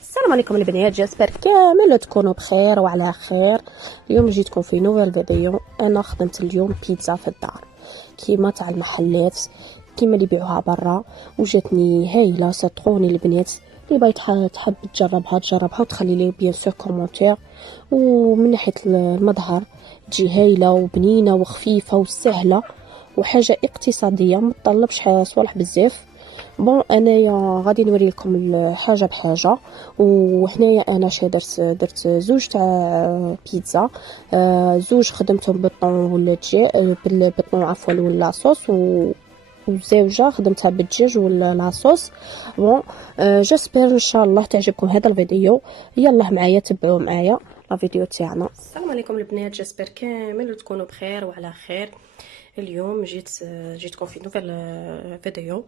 السلام عليكم البنات، جاسبر كامل تكونوا بخير وعلى خير. اليوم جيتكم في نوفيل فيديو. انا خدمت اليوم بيتزا في الدار كيما تاع المحلات كيما اللي يبيعوها برا، وجاتني هايله. صدقوني البنات اللي باغي تحب تجربها وتخلي لي بيان سور كومونتير. ومن ناحيه المظهر تجي هايله وبنينه وخفيفه وسهله وحاجه اقتصاديه، ما تطلبش صوالح بزاف. بون انايا غادي نوري لكم الحاجه بحاجه. وهنايا انا درت زوج تاع بيتزا، زوج خدمتهم بالطون ولا دجاج بالطون عفوا ولا صوص، وزوجه خدمتها بالدجاج ولا لاصوص. بون جاسبر ان شاء الله تعجبكم هذا الفيديو. يلا معايا تبعوا معايا لا فيديو تاعنا. السلام عليكم البنات، جاسبر كامل وتكونوا بخير وعلى خير. اليوم جيتكم في نوفيل فيديو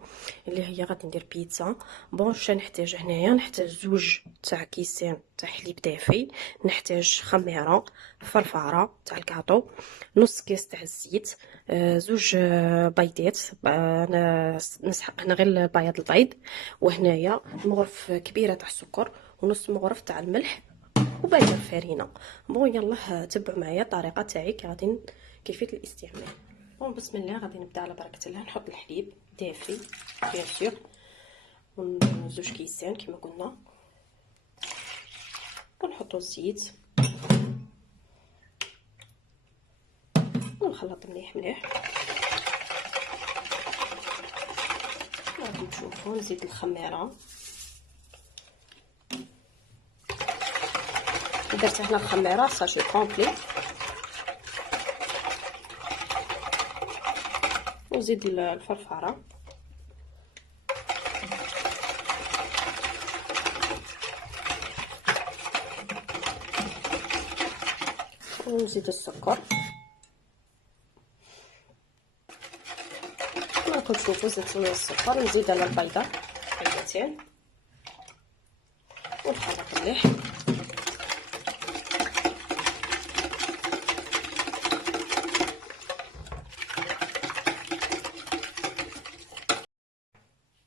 اللي هي غادي ندير بيتزا. بون واش نحتاج هنايا؟ نحتاج زوج تاع كيسان تاع حليب دافي، نحتاج خميره، فرفاره تاع الكاطو، نص كيس تاع الزيت، زوج بيضات. انا نسحق هنا غير بياض البيض، وهنايا مغرف كبيره تاع السكر ونص مغرف تاع الملح وباقي الفرينه. بون يلا تبعوا معايا الطريقه تاعي غادي كيفيه الاستعمال. بون بسم الله، غادي نبدا على بركه الله. نحط الحليب دافي بيان سور، زوج كيسان كما قلنا، ونحطو الزيت ونخلط مليح مليح. غادي تشوفوا نزيد الخميره، درت هنا الخميره ساشي كومبلي، ونزيد الفرفاره، ونزيد السكر. راكم تشوفوا زدت السكر، نزيد على البيضه بيضتين ونخلط مليح.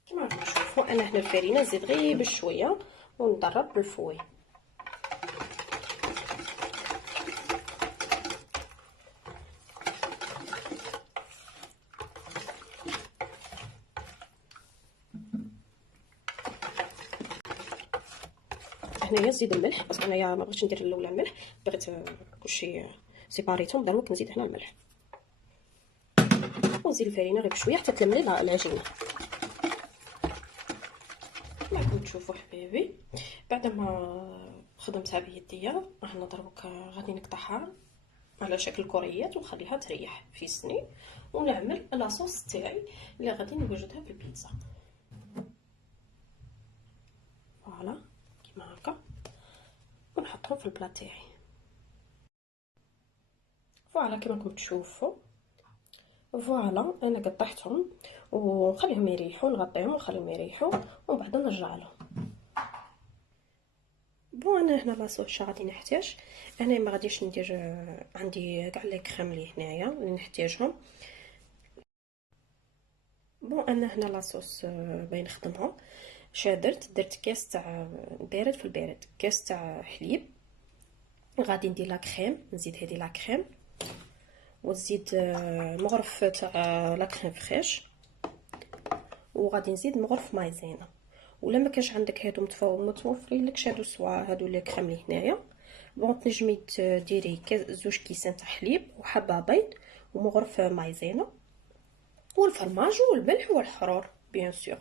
كما راكم تشوفوا انا هنا الفرينه نزيد غير بشويه ونضرب بالفوي. هنايا نزيد الملح، بس انايا ما بغيتش ندير الاولى الملح، بغيت كلشي سيباريتهم. دروك نزيد هنا الملح ونزيد الفرينه غير بشويه حتى تلملي العجينه. راكم تشوفوا حبايبي بعد ما خدمتها بيديا، هنا دروك غادي نقطعها على شكل كريات ونخليها تريح في سني، ونعمل لاصوص تاعي اللي غادي نوجدها في البيتزا. فوالا كيما هكا، ونحطهم في البلا تاعي. فوالا كيما راكم تشوفوا، فوالا انا قطعتهم ونخليهم يريحوا، نغطيهم ونخليهم يريحوا ومن بعد نرجع لهم. بون انا هنا لاصوص غادي نحتاج، انا ما غاديش ندير عندي كاع لي كريم اللي هنايا اللي نحتاجهم. بون انا هنا لاصوص باغي نخدمها. درت كاس تاع بارد في البارد، كاس تاع حليب، غادي ندير لا كريم، نزيد هذه لا كريم، ونزيد مغرف تاع لا كريم فريش، وغادي نزيد مغرف مايزينا. ولا ما كانش عندك هادو متوفرين لكش هادو سوا هادو لي كريم اللي هنايا، بون تنجمي ديري زوج كيسان تاع حليب وحبه بيض ومغرف مايزينا والفرماج والملح والحرور بيان سور.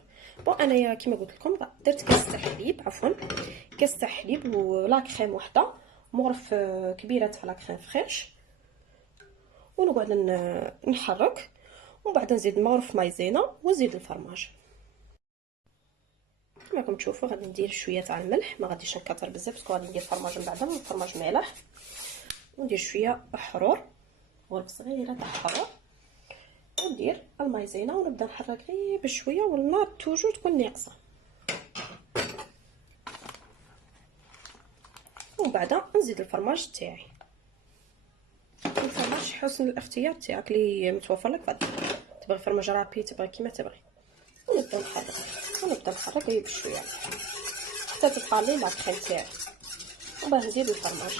بون انايا كيما قلت لكم درت كاس تاع حليب، عفوا كاس تاع حليب ولا كريم وحده، مغرف كبيره تاع لا كريم فريش، ونقعد نحرك، ومن بعد نزيد مغرف مايزينا ونزيد الفرماج. كما راكم تشوفوا غادي ندير شويه تاع الملح، ما غاديش نكثر بزاف باسكو غادي ندير فرماج من بعدها، الفرماج مالح، وندير شويه حرور، غرف صغيره تاع حرور، وندير المايزينا ونبدا نحرك غير بشويه، والنار توجو تكون ناقصه. ومن بعد نزيد الفرماج تاعي. الفرماج حسن الاختيار تاعك اللي متوفر لك، غادي تبغي فرماج رابي تبغي كيما تبغي. ونبدا نحرك غير بشويه حتى تطالي لا كريم تاعي، وباه نزيد الفرماج.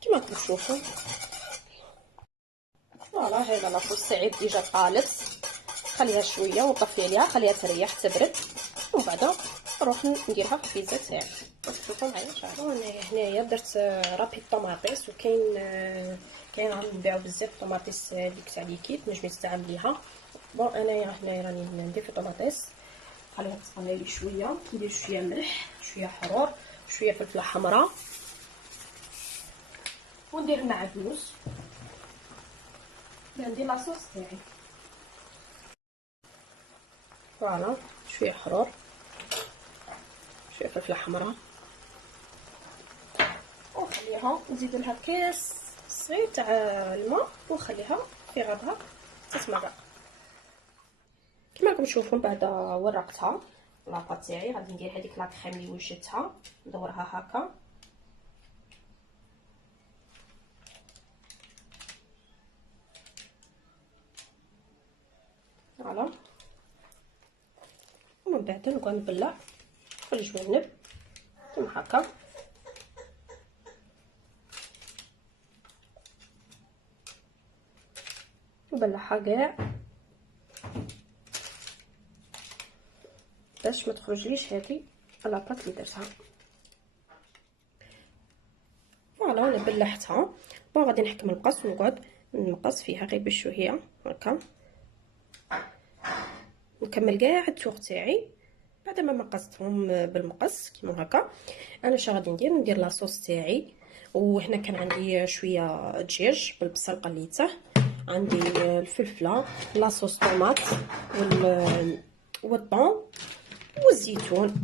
كما تشوفوا فوالا هذا لاصوص تاعي ديجا طالت. خليها شويه ونطفي عليها، خليها تريح تبرد، ومن بعد نروح نديرها في البيتزا تاعي. شوفوا معايا شحال هنايا درت رابي طوماطيس، وكاين عم نبيعو بزاف طوماطيس ديك تاع ليكيد تنجمي تستعمليها. بون انايا هنايا راني ندير في طوماطيس، خليها تسخن لي شويه، ندير شويه ملح، شويه حرور، شويه فلفله حمراء، وندير المعدنوس. ندير لاصوص تاعي فوالا، شويه حرور، شويه فلفله حمراء، ونخليها نزيد لها كاس صغير تاع الماء، ونخليها في غابها تتمرق. كما راكم تشوفوا بعد ورقتها لاباط تاعي، غادي ندير هذيك لا كريم اللي وجدتها ندورها هكا. فوالا، ومن بعد نبقى نبلع في الجوانب كما هكا. نبلعها كاع باش ما تخرجليش هذه لاباط اللي درتها. فوالا انا بلحتها. بون غادي نحكم المقص ونقعد نقص فيها غير بشويه هكا، نكمل كاع التوغ تاعي. بعد ما مقصتهم بالمقص كيما هكا، انا اش غادي ندير لاصوص تاعي. وهنا كان عندي شويه دجاج بالبصل قليته، عندي الفلفله، لاصوص طوماط والطون والزيتون.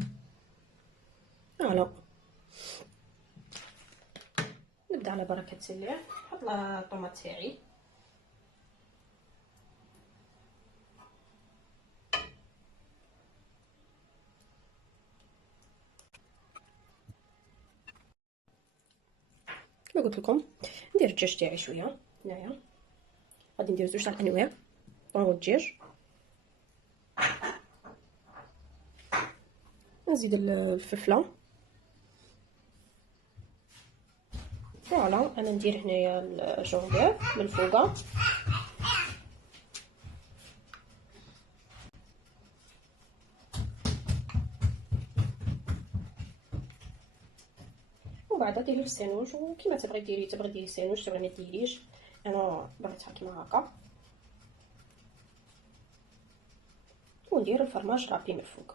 فوالا نبدا على بركه الله. نحط الطوماط تاعي، كما قلت لكم ندير الدجاج تاعي شويه. هنايا غادي ندير زوج تاع الانواع طون والدجاج، نزيد الفلفله. فوالا انا ندير هنايا الجونبير من الفوقه، وبعدا ديري الساندويتش وكيما تبغي ديري. تبغي ديري ساندويتش تبغي ما ديريش، انا بغيتها كيما هكا. وندير الفرماج رابي من الفوق.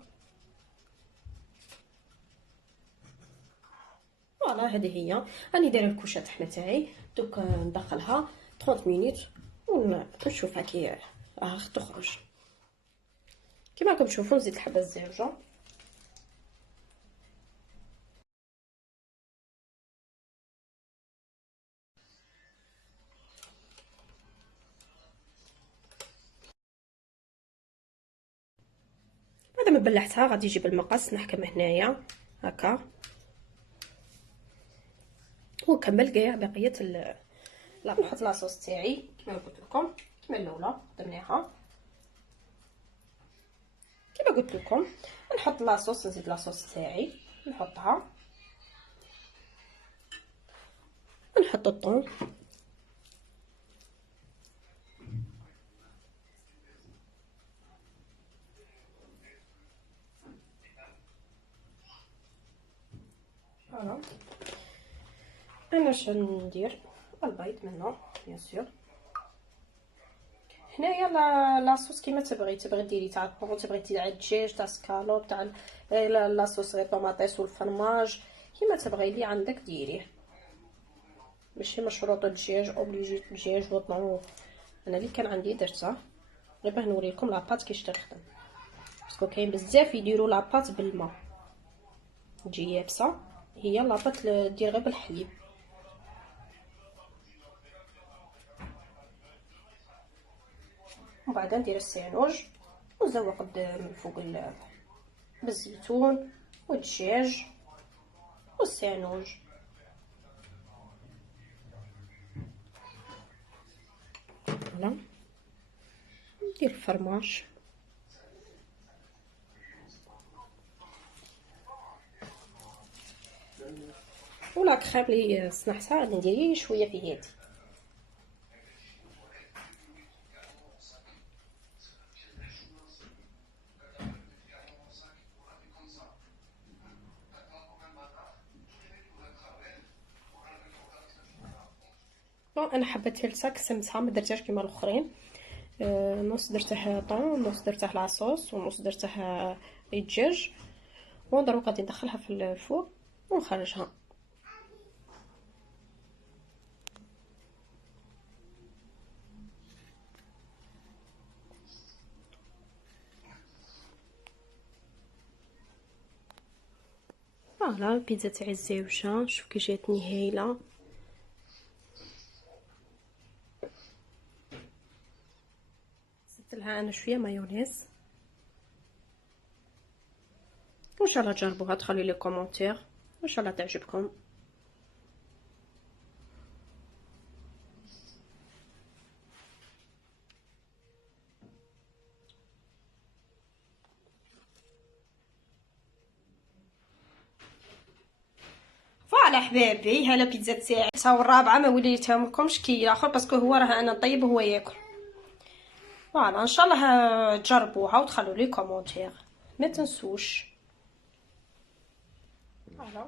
فوالا هذه هي راني دايره الكوشه طحنه تاعي. دوك ندخلها 30 مينوت ونشوفها كي تخرج. كيما راكم تشوفوا نزيد الحبه الزعوجه. بعد ما بلعتها غادي نجيب المقص نحكم هنايا هكا، ونكمل كاع بقيه لا. نحط لاصوص تاعي كما قلت لكم، كما الاولى درناها. كما قلت لكم نحط لاصوص، نزيد لاصوص تاعي نحطها، ونحط الطون. فوالا انا اش ندير البيض منه بيان سور. هنايا لاصوص كيما تبغي ديري تاع الطون، تبغي تاع الدجاج، تاع سكالوب، تاع لاصوص غير طوماطيس والفرماج، كيما تبغي اللي عندك ديريه. ماشي مشروط الدجاج اوبليجي الدجاج وطون. انا اللي كان عندي درته غير باه نوريكم لاباط كيش تخدم، باسكو كاين بزاف يديروا لاباط بالماء تجي يابسه، هي لاباط دير غير بالحليب. ومن بعد ندير الساندويتش ونزوق من فوق بالزيتون والدجاج والسانوج. فوالا ندير الفرماج ولا كريم لي صنعتها غادي ندير شويه في يدي. انا حبيت الساك سمسها ما درتهاش كيما الاخرين. نص درته طون، نص درته لاصوص، ونص درته الدجاج. ودروك غادي ندخلها في الفور ونخرجها. فوالا البيتزا تاعي الزاوجه، شوف كي جاتني هايله. زدت لها انا شويه مايونيز. وان شاء الله تجربوها، تخلي لي كومونتير وان شاء الله تعجبكم. فوالا حبابي، ها لا بيتزا تاعي تا الرابعه، ما وليتها لكمش كي الاخر باسكو هو راه انا نطيب وهو ياكل. فوالا ان شاء الله تجربوها وتخلوا لي كومونتير، ما تنسوش. فوالا.